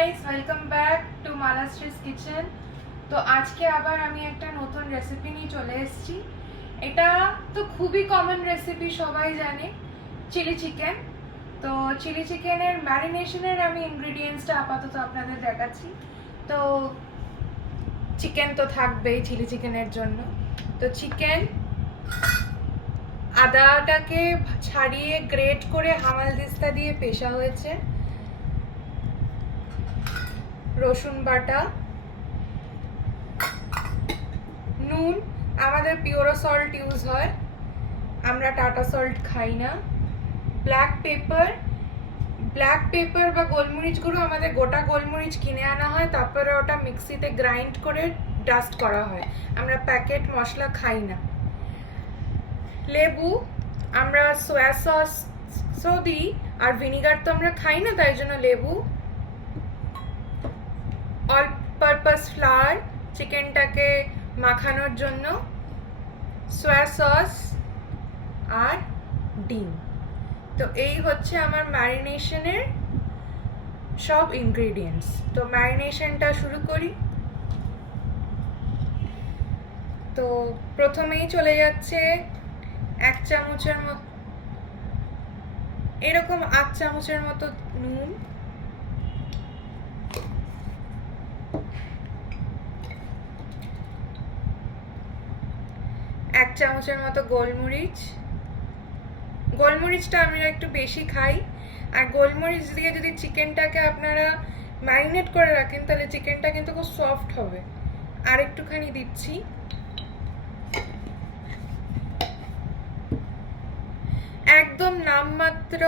Guys, welcome back to Malashri's kitchen. তো আজকে আবার আমি একটা নতুন রেসিপি নিয়ে চলে এসেছি। এটা তো খুবই কমন রেসিপি, সবাই জানে, চিলি চিকেন। তো চিলি চিকেনের ম্যারিনেশনের আমি ইনগ্রেডিয়েন্টসটা আপাতত আপনাদের দেখাচ্ছি। তো চিকেন তো থাকবেই চিলি চিকেনের জন্য। তো চিকেন, আদাটাকে ছাড়িয়ে গ্রেট করে হামালদিস্তা দিয়ে পেশা হয়েছে, রসুন বাটা, নুন, আমাদের পিওরো সল্ট ইউজ হয়, আমরা টাটা সল্ট খাই না। ব্ল্যাক পেপার বা গোলমরিচ গুঁড়ো, আমাদের গোটা গোলমরিচ কিনে আনা হয়, তারপরে ওটা মিক্সিতে গ্রাইন্ড করে ডাস্ট করা হয়, আমরা প্যাকেট মশলা খাই না। লেবু, আমরা সোয়া সসও দিই, আর ভিনিগার তো আমরা খাই না, তাই জন্য লেবু। অল পারপাস ফ্লাওয়ার চিকেনটাকে মাখানোর জন্য, সোয়া সস আর ডিম। তো এই হচ্ছে আমার ম্যারিনেশনের সব ইনগ্রেডিয়েন্টস। তো ম্যারিনেশনটা শুরু করি। তো প্রথমেই চলে যাচ্ছে 1 চামচের মতো, এরকম 8 চামচের মতো নুন, 1 চামচের মতো গোলমরিচটা আমরা একটু বেশি খাই, আর গোলমরিচ দিয়ে যদি চিকেনটাকে আপনারা ম্যারিনেট করে রাখেন তাহলে চিকেনটা কিন্তু খুব সফট হবে। আর একটুখানি দিচ্ছি, একদম নামমাত্র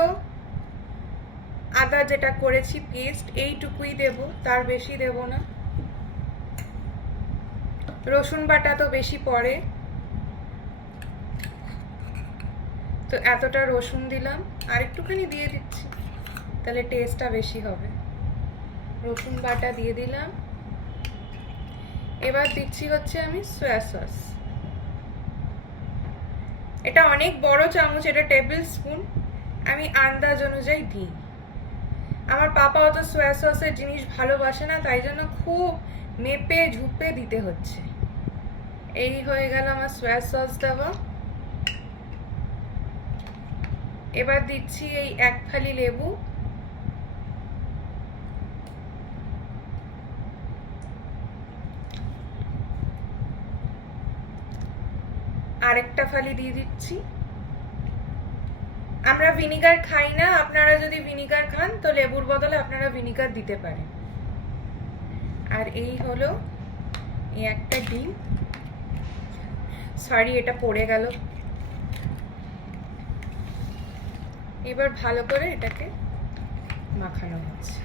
আদা যেটা করেছি পেস্ট, এইটুকুই দেব, তার বেশি দেব না। রসুন বাটা তো বেশি পড়ে, তো এতটা রসুন দিলাম, আর একটুখানি দিয়ে দিচ্ছি, তাহলে টেস্টটা বেশি হবে। রসুন বাটা দিয়ে দিলাম। এবার দিচ্ছি হচ্ছে আমি সোয়া সস, এটা অনেক বড় চামচ, এটা টেবিল স্পুন, আমি আন্দাজ অনুযায়ী দিই। আমার পাপা অত সোয়া সসের জিনিস ভালোবাসে না, তাই জন্য খুব মেপে ঝুপে দিতে হচ্ছে। এই হয়ে গেল আমার সোয়া সস দেওয়া। এবার দিচ্ছি এই 1 ফালি লেবু, আরেকটা ফালি দিয়ে দিচ্ছি। আমরা ভিনিগার খাই না, আপনারা যদি ভিনিগার খান তো লেবুর বদলে আপনারা ভিনিগার দিতে পারেন। আর এই হলো এই একটা ডিম, সরি এটা পড়ে গেল। এবার ভালো করে এটাকে মাখানো হচ্ছে।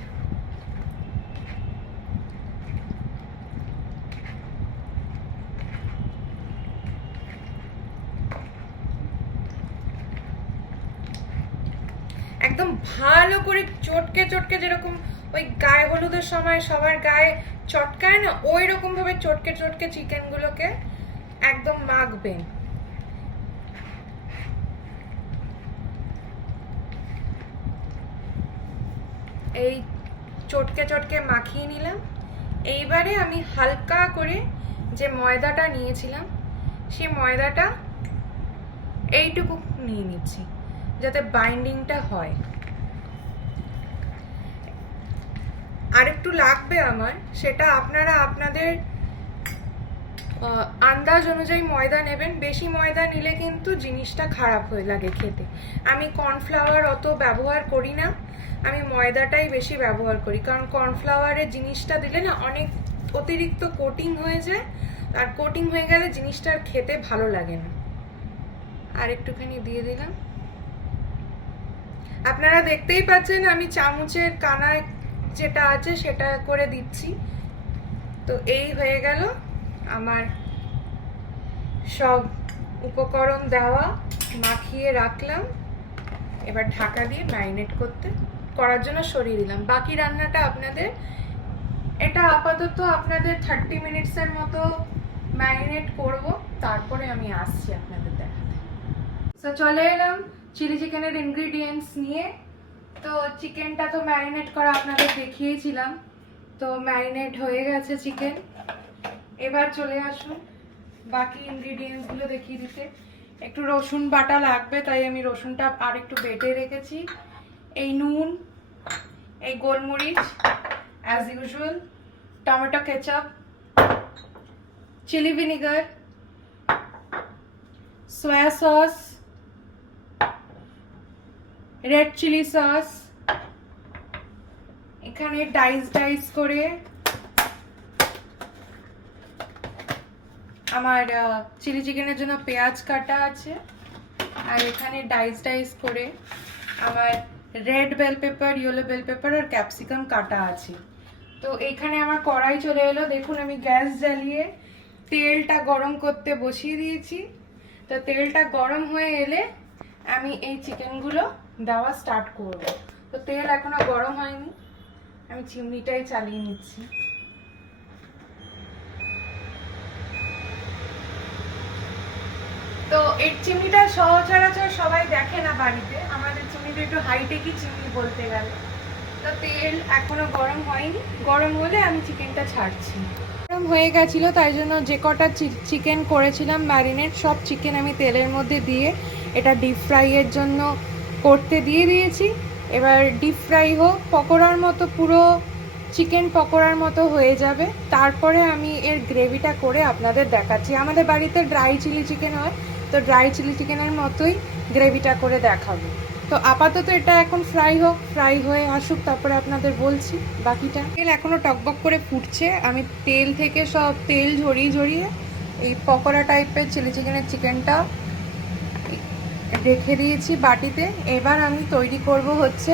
একদম ভালো করে চটকে চটকে, যেরকম ওই গায়ে হলুদের সময় সবার গায়ে চটকায় না, ওই রকম ভাবে চটকে চটকে চিকেনগুলোকে একদম মাখবেন। এই চটকে চটকে মাখিয়ে নিলাম। এইবারে আমি হালকা করে যে ময়দাটা নিয়েছিলাম, সেই ময়দাটা এইটুকু নিয়ে নিচ্ছি, যাতে বাইন্ডিংটা হয়। আরেকটু লাগবে আমার, সেটা আপনারা আপনাদের আন্দাজ অনুযায়ী ময়দা নেবেন। বেশি ময়দা নিলে কিন্তু জিনিসটা খারাপ হয়ে লাগে খেতে। আমি কর্নফ্লাওয়ার অত ব্যবহার করি না, আমি ময়দাটাই বেশি ব্যবহার করি, কারণ কর্নফ্লাওয়ারের জিনিসটা দিলে না অনেক অতিরিক্ত কোটিং হয়ে যায়, আর কোটিং হয়ে গেলে জিনিসটা খেতে ভালো লাগে না। আর একটুখানি দিয়ে দিলাম। আপনারা দেখতেই পাচ্ছেন আমি চামচের কানায় যেটা আছে সেটা করে দিচ্ছি। তো এই হয়ে গেল আমার সব উপকরণ দেওয়া, মাখিয়ে রাখলাম। এবার ঢাকা দিয়ে ম্যারিনেট করার জন্য সরিয়ে দিলাম। বাকি রান্নাটা আপনাদের, এটা আপাতত আপনাদের 30 মিনিটসের মতো ম্যারিনেট করব, তারপরে আমি আসছি আপনাদের দেখাতে। তো চলে এলাম চিলি চিকেনের ইনগ্রিডিয়েন্টস নিয়ে। তো চিকেনটা তো ম্যারিনেট করা আপনাদের দেখিয়েছিলাম, তো ম্যারিনেট হয়ে গেছে চিকেন। এবার চলে আসুন বাকি ইনগ্রিডিয়েন্টসগুলো দেখিয়ে দিতে। একটু রসুন বাটা লাগবে, তাই আমি রসুনটা আর একটু বেটে রেখেছি। এই নুন, এই গোলমরিচ as usual, tomato ketchup, chilli vinegar, soya sauce, red chilli sauce, এখানে ডাইস করে আমার চিলি চিকেনের জন্য পেঁয়াজ কাটা আছে, আর এখানে ডাইস করে আমার red bell pepper, yellow bell pepper আর ক্যাপসিকাম কাটা আছে। তো এইখানে আমার কড়াই চলে এলো। দেখুন আমি গ্যাস জ্বালিয়ে তেলটা গরম করতে বসিয়ে দিয়েছি। তো তেলটা গরম হয়ে এলে আমি এই চিকেনগুলো দেওয়া স্টার্ট করব। তো তেল এখনো গরম হয়নি, আমি চিমনিটাই চালিয়ে নিচ্ছি। তো এই চিমনিটা সচরাচর সবাই দেখে না বাড়িতে, আমাদের চিমনিটা একটু হাইটেকই চিমনি বলতে গেলে। তো তেল এখনো গরম হয়নি, গরম হলে আমি চিকেনটা ছাড়ছি। গরম হয়ে গেছিল, তাই জন্য যে কটা চিকেন করেছিলাম ম্যারিনেট, সব চিকেন আমি তেলের মধ্যে দিয়ে এটা ডিপ ফ্রাইয়ের জন্য করতে দিয়ে দিয়েছি। এবার ডিপ ফ্রাই হোক, পকোড়ার মতো, পুরো চিকেন পকোড়ার মতো হয়ে যাবে। তারপরে আমি এর গ্রেভিটা করে আপনাদের দেখাচ্ছি। আমাদের বাড়িতে ড্রাই চিলি চিকেন হয়, তো ড্রাই চিলি চিকেনের মতোই গ্রেভিটা করে দেখাবো। তো আপাতত এটা এখন ফ্রাই হোক, ফ্রাই হয়ে আসুক, তারপরে আপনাদের বলছি বাকিটা। তেল এখনও টকবক করে ফুটছে, আমি তেল থেকে সব তেল ঝরিয়ে এই পকোড়া টাইপের চিলি চিকেনটা রেখে দিয়েছি বাটিতে। এবার আমি তৈরি করব হচ্ছে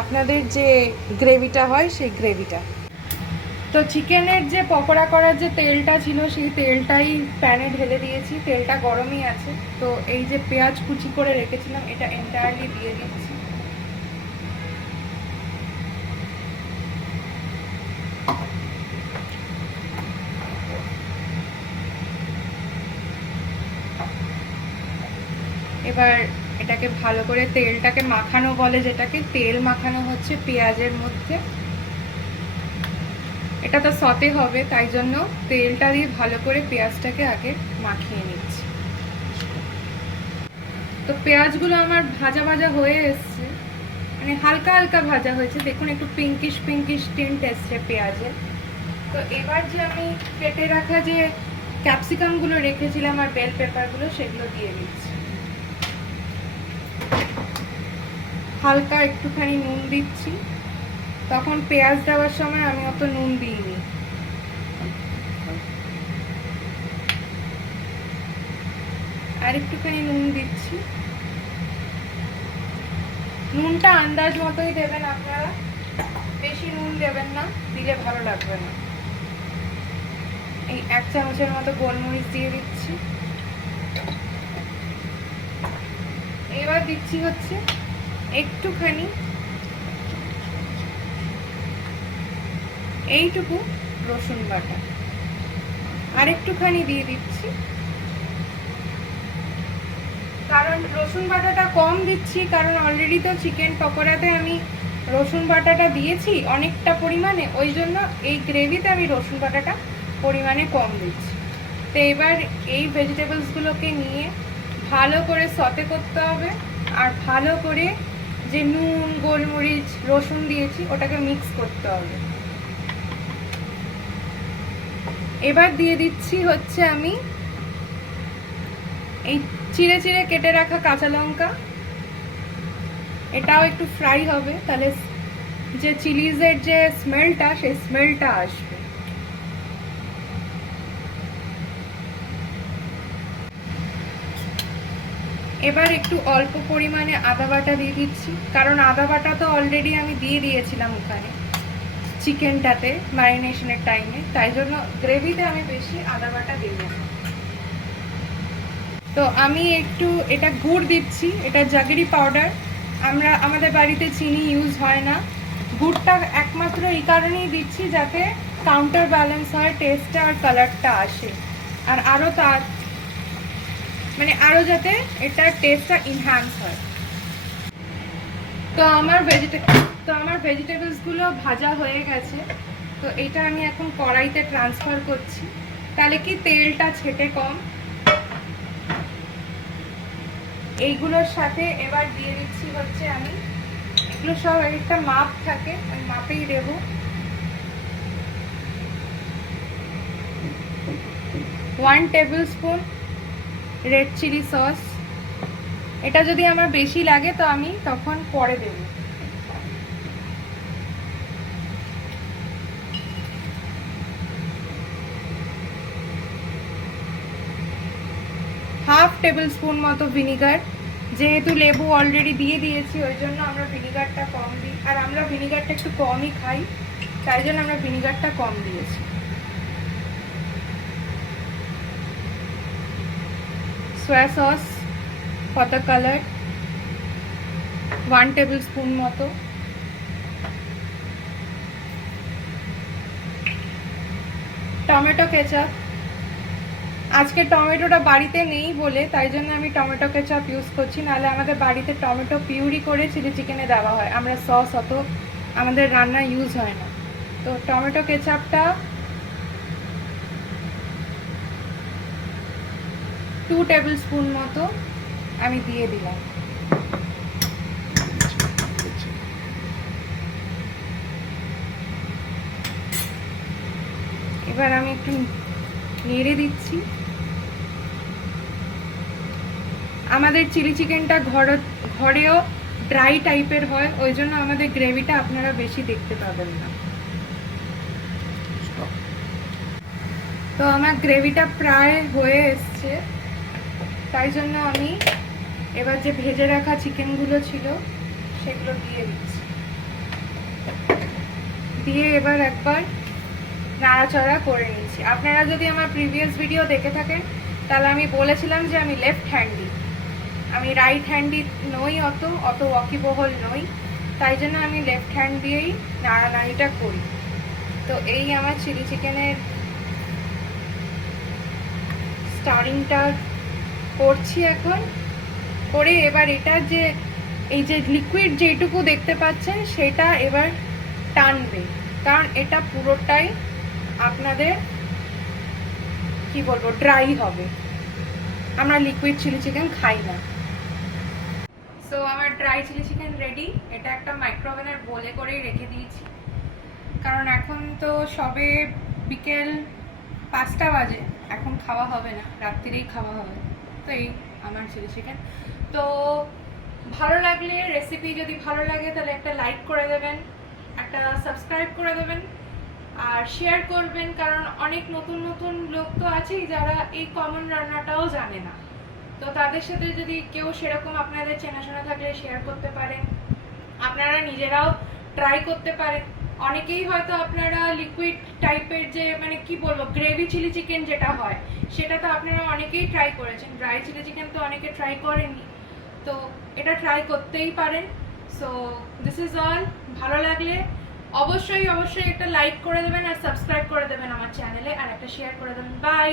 আপনাদের যে গ্রেভিটা হয় সেই গ্রেভিটা। তো চিকেনের যে পকোড়া করার যে তেলটা ছিল, সেই তেলটাই প্যানে ঢেলে দিয়েছি। তেলটা গরমই আছে। তো এই যে পেঁয়াজ কুচি করে রেখেছিলাম, এটা এন্টায়ারলি দিয়ে দিচ্ছি। এবার এটাকে ভালো করে তেলটাকে মাখানো বলে, যেটাকে তেল মাখানো হচ্ছে পেঁয়াজের মধ্যে। এটা তো সতে হবে, তাই জন্য তেলটা দিয়ে ভালো করে পেঁয়াজটাকে আগে মাখিয়ে নিচ্ছি। তো পেঁয়াজগুলো আমার ভাজা ভাজা হয়ে এসছে, মানে হালকা হালকা ভাজা হয়েছে। দেখুন একটু পিঙ্কিশ টিন্ট এসছে পেঁয়াজের। তো এবার যে আমি কেটে রাখা যে ক্যাপসিকামগুলো রেখেছিলাম আর বেল পেপারগুলো, সেগুলো দিয়ে দিচ্ছি। হালকা একটুখানি নুন দিচ্ছি, তখন পেঁয়াজ দেওয়ার সময় আমি অত নুন দিইনি। আর একটুখানি নুন দিচ্ছি। নুনটা আন্দাজ মতোই দেবেন আপনারা, বেশি নুন দেবেন না, দিলে ভালো লাগবে না। এই 1 চামচের মতো গোলমরিচ দিয়ে দিচ্ছি। এবার দিচ্ছি হচ্ছে একটুখানি এইটুকু রসুন বাটা, আর একটুখানি দিয়ে দিচ্ছি। কারণ রসুন বাটাটা কম দিচ্ছি, কারণ অলরেডি তো চিকেন পকোড়াতে আমি রসুন বাটাটা দিয়েছি অনেকটা পরিমাণে, ওই জন্য এই গ্রেভিতে আমি রসুন বাটাটা পরিমাণে কম দিচ্ছি। তো এবার এই ভেজিটেবলসগুলোকে নিয়ে ভালো করে সতে করতে হবে, আর ভালো করে যে নুন, গোলমরিচ, রসুন দিয়েছি ওটাকে মিক্স করতে হবে। এবার দিয়ে দিচ্ছি হচ্ছে আমি এই চিড়ে কেটে রাখা কাঁচা লঙ্কা। এটাও একটু ফ্রাই হবে, তাহলে যে চিলিজের যে স্মেলটা, সেই স্মেলটা আসবে। এবার একটু অল্প পরিমাণে আদা বাটা দিয়ে দিচ্ছি, কারণ আদা বাটা তো অলরেডি আমি দিয়ে দিয়েছিলাম ওখানে চিকেনটাতে ম্যারিনেশনের টাইমে, তাই জন্য গ্রেভিতে আমি বেশি আদা বাটা দেব না। তো আমি একটু এটা গুড় দিচ্ছি, এটা জাগরি পাউডার। আমাদের বাড়িতে চিনি ইউজ হয় না। গুড়টা একমাত্র এই কারণেই দিচ্ছি যাতে কাউন্টার ব্যালেন্স হয়, টেস্টটা আর কালারটা আসে, আর আরও যাতে এটার টেস্টটা ইনহ্যান্স হয়। তো আমার ভেজিটেবলসগুলো ভাজা হয়ে গেছে। তো এটা আমি এখন কড়াইতে ট্রান্সফার করছি, তাহলে কি তেলটা ছেটে কম। এইগুলোর সাথে এবার দিয়ে দিচ্ছি হচ্ছে আমি, এগুলো সব একটা মাপ থাকে, ওই মাপেই দেবো। One tablespoon red chilli sauce. এটা যদি আমার বেশি লাগে তো আমি তখন পরে দেব। হাফ টেবিল স্পুন মতো ভিনিগার, যেহেতু লেবু অলরেডি দিয়ে দিয়েছি ওই জন্য আমরা ভিনিগারটা কম দিই, আর আমরা ভিনিগারটা একটু কমই খাই, তাই জন্য আমরা ভিনিগারটা কম দিয়েছি। সোয়া sauce for the colour 1 table spoon মতো। টমেটো কেচাপ, আজকে টমেটোটা বাড়িতে নেই বলে তাই জন্য আমি টমেটো কেচাপ ইউজ করছি, নাহলে আমাদের বাড়িতে টমেটো পিউরি করে চিলি চিকেনে দেওয়া হয়, আমরা সস অত আমাদের রান্না ইউজ হয় না। তো টমেটো কেচাপটা 2 টেবিল স্পুন মতো আমি দিয়ে দিলাম। এবার আমি একটু নেড়ে দিচ্ছি। আমাদের চিলি চিকেনটা ঘরেও ড্রাই টাইপের হয়, ওই জন্য আমাদের গ্রেভিটা আপনারা বেশি দেখতে পাবেন না। তো আমার গ্রেভিটা প্রায় হয়ে এসছে, তাই জন্য আমি এবার যে ভেজে রাখা চিকেনগুলো ছিল সেগুলো দিয়ে দিচ্ছি। দিয়ে এবার একবার নাড়াচাড়া করে নিচ্ছি। আপনারা যদি আমার প্রিভিয়াস ভিডিও দেখে থাকেন তাহলে আমি বলেছিলাম যে আমি লেফট হ্যান্ডি, আমি রাইট হ্যান্ডি নই, অত ওয়াকিবহল নই, তাই জন্য আমি লেফট হ্যান্ড দিয়েই নাড়ানাড়িটা করি। তো এই আমার চিলি চিকেনের স্টারিংটা করছি এখন, করে এবার এটা যে এই যে লিকুইড যেটুকু দেখতে পাচ্ছেন সেটা এবার টানবে, কারণ এটা পুরোটাই আপনাদের কি বলবো ড্রাই হবে, আমরা লিকুইড চিলি চিকেন খাই না। সো আমার ড্রাই চিলি চিকেন রেডি। এটা একটা মাইক্রোওভেনের বোলে করেই রেখে দিয়েছি, কারণ এখন তো সবে বিকেল 5টা বাজে, এখন খাওয়া হবে না, রাত্রিরেই খাওয়া হবে। তো এই আমার চিলি চিকেন। তো ভালো লাগলে, রেসিপি যদি ভালো লাগে তাহলে একটা লাইক করে দেবেন, একটা সাবস্ক্রাইব করে দেবেন, আর শেয়ার করবেন, কারণ অনেক নতুন নতুন লোক তো আছেই যারা এই কমন রান্নাটাও জানে না। তো তাদের সাথে যদি কেউ সেরকম আপনাদের চেনাশোনা থাকলে শেয়ার করতে পারেন, আপনারা নিজেরাও ট্রাই করতে পারেন। অনেকেই হয়তো আপনারা লিকুইড টাইপের যে মানে কি বলবো গ্রেভি চিলি চিকেন যেটা হয় সেটা তো আপনারা অনেকেই ট্রাই করেছেন, ড্রাই চিলি চিকেন তো অনেকে ট্রাই করেননি, তো এটা ট্রাই করতেই পারেন। So this is all. ভালো লাগলে অবশ্যই একটা লাইক করে দেবেন আর সাবস্ক্রাইব করে দেবেন আমার চ্যানেলে, আর একটা শেয়ার করে দেবেন। বাই।